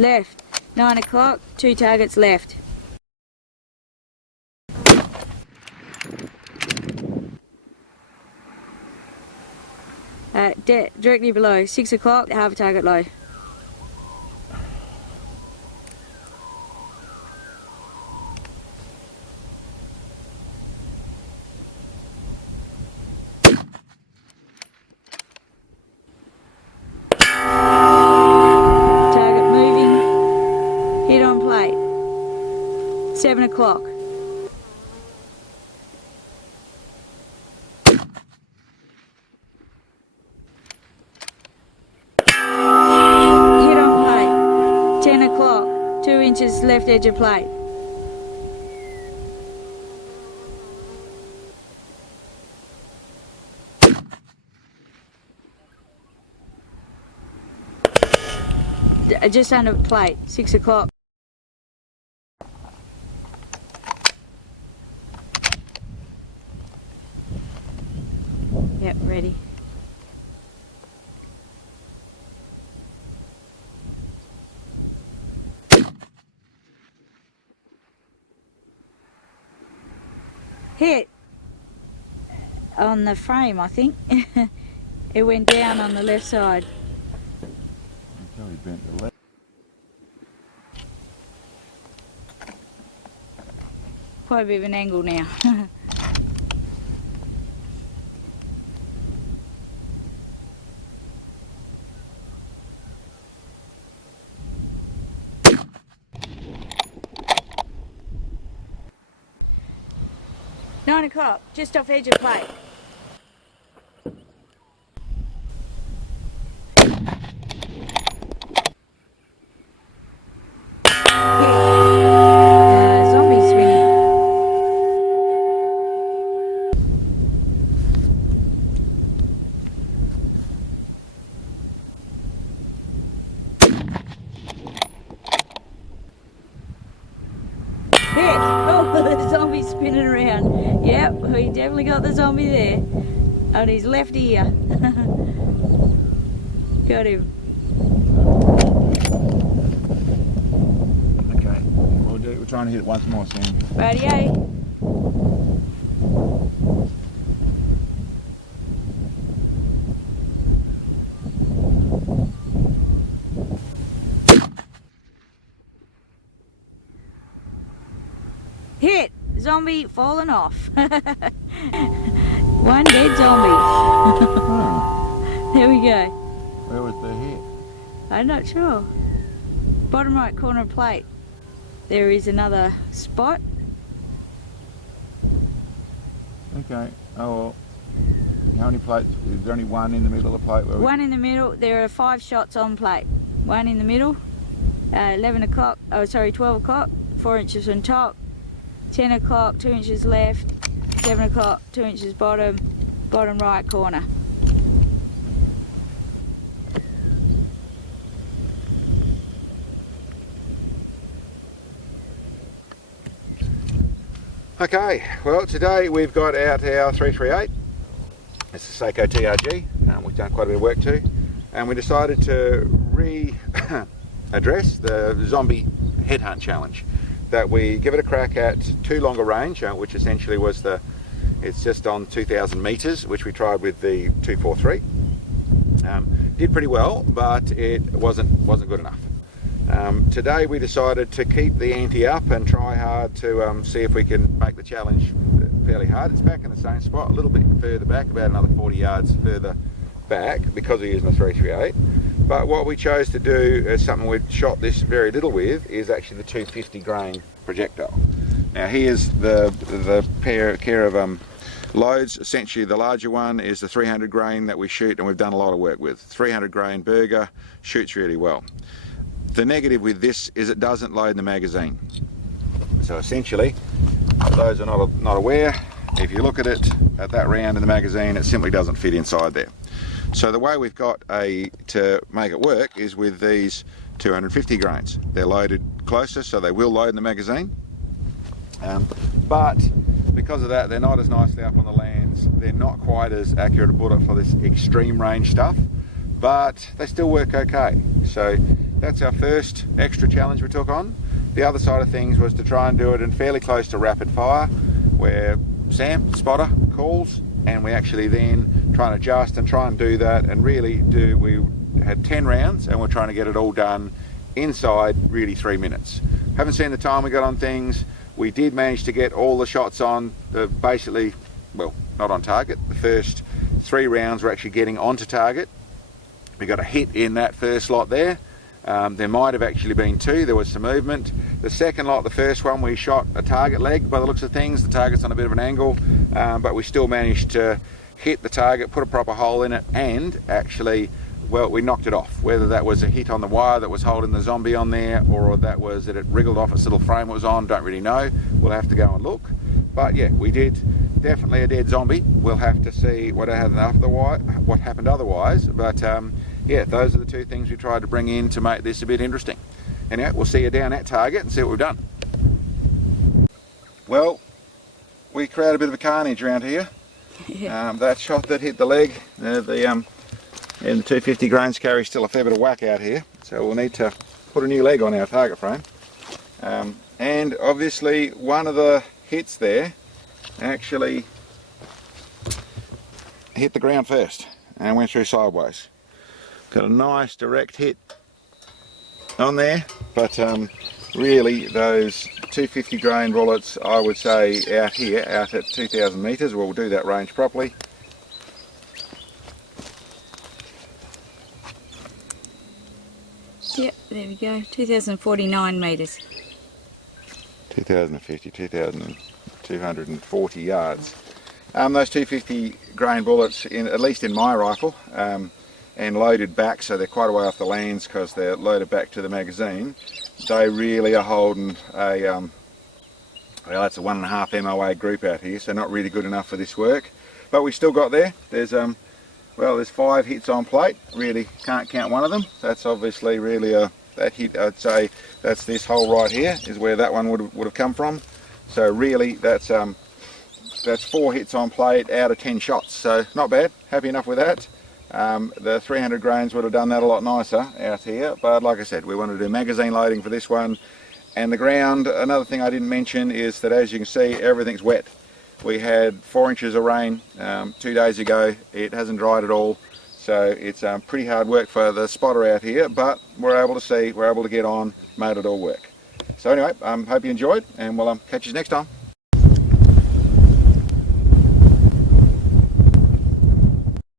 left. 9 o'clock, 2 targets left. Directly below, 6 o'clock, half a target low. Target moving, hit on plate, 7 o'clock. Left edge of plate. Just under plate, 6 o'clock. Yep, ready. Hit on the frame, I think. It went down on the left side. Until he bent the left. Quite a bit of an angle now. Nine o'clock, just off edge of plate. Zombie swinging. Hit! Oh, the zombie's spinning around. Yep, we definitely got the zombie there. On his left ear. Got him. Okay, we're trying to hit it once more, Sam. Radio. Hit! Zombie falling off. One dead zombie. There we go. Where was the hit? I'm not sure. Bottom right corner plate. There is another spot. Okay. Oh well. How many plates? Is there only one in the middle of the plate? One in the middle. There are 5 shots on plate. One in the middle. 11 o'clock. Oh, sorry, 12 o'clock. 4 inches on top. 10 o'clock, 2 inches left. 7 o'clock, 2 inches bottom. Bottom right corner. Okay, well today we've got out our 338. It's the Sako TRG. We've done quite a bit of work too. And we decided to address the zombie headhunt challenge. That we give it a crack at too long a range, which essentially was it's just on 2,000 meters, which we tried with the 243. Did pretty well, but it wasn't good enough. Today we decided to keep the ante up and try hard to see if we can make the challenge fairly hard. It's back in the same spot, a little bit further back, about another 40 yards further back, because we're using the 338. But what we chose to do is something we've shot this very little with, is actually the 250 grain projectile. Now here's the care of loads. Essentially the larger one is the 300 grain that we shoot, and we've done a lot of work with. 300 grain Burger shoots really well. The negative with this is it doesn't load in the magazine. So essentially, for those who are not aware, if you look at it at that round in the magazine, it simply doesn't fit inside there. So the way we've got to make it work is with these 250 grains. They're loaded closer, so they will load in the magazine. But because of that, they're not as nicely up on the lands. They're not quite as accurate a bullet for this extreme range stuff, but they still work okay. So that's our first extra challenge we took on. The other side of things was to try and do it in fairly close to rapid fire, where Sam, spotter, calls, and we actually then try and adjust and try and do that, and really we had 10 rounds and we're trying to get it all done inside really 3 minutes. Haven't seen the time we got on things. We did manage to get all the shots on, basically, well, not on target. The first 3 rounds were actually getting onto target. We got a hit in that first lot there. There might have actually been 2, there was some movement. The second lot, the first one, we shot a target leg by the looks of things. The target's on a bit of an angle, but we still managed to hit the target, put a proper hole in it, and actually, well, we knocked it off. Whether that was a hit on the wire that was holding the zombie on there, or that was that it wriggled off its little frame it was on, don't really know. We'll have to go and look. But yeah, we did. Definitely a dead zombie. We'll have to see what happened otherwise. But yeah, those are the 2 things we tried to bring in to make this a bit interesting. Anyway, we'll see you down at target and see what we've done. Well, we created a bit of a carnage around here. Yeah. That shot that hit the leg, and the 250 grains carry still a fair bit of whack out here, so we'll need to put a new leg on our target frame. And obviously one of the hits there actually hit the ground first and went through sideways. Got a nice direct hit on there, but really those 250 grain bullets, I would say out here, out at 2,000 metres, we'll do that range properly. Yep, there we go. 2,049 metres. 2,050, 2,240 yards. Those 250 grain bullets, at least in my rifle, and loaded back, so they're quite a way off the lands because they're loaded back to the magazine. They really are holding a, well, it's a 1.5 MOA group out here, so not really good enough for this work. But we still got there. There's well, there's 5 hits on plate. Really can't count one of them. That's obviously really that hit. I'd say that's this hole right here is where that one would have come from. So really, that's 4 hits on plate out of 10 shots. So not bad. Happy enough with that. The 300 grains would have done that a lot nicer out here, but like I said, we wanted to do magazine loading for this one. And the ground, another thing I didn't mention is that, as you can see, everything's wet. We had 4 inches of rain 2 days ago. It hasn't dried at all, so it's pretty hard work for the spotter out here, but we're able to see, we're able to get on, made it all work. So anyway, hope you enjoyed, and we'll catch you next time.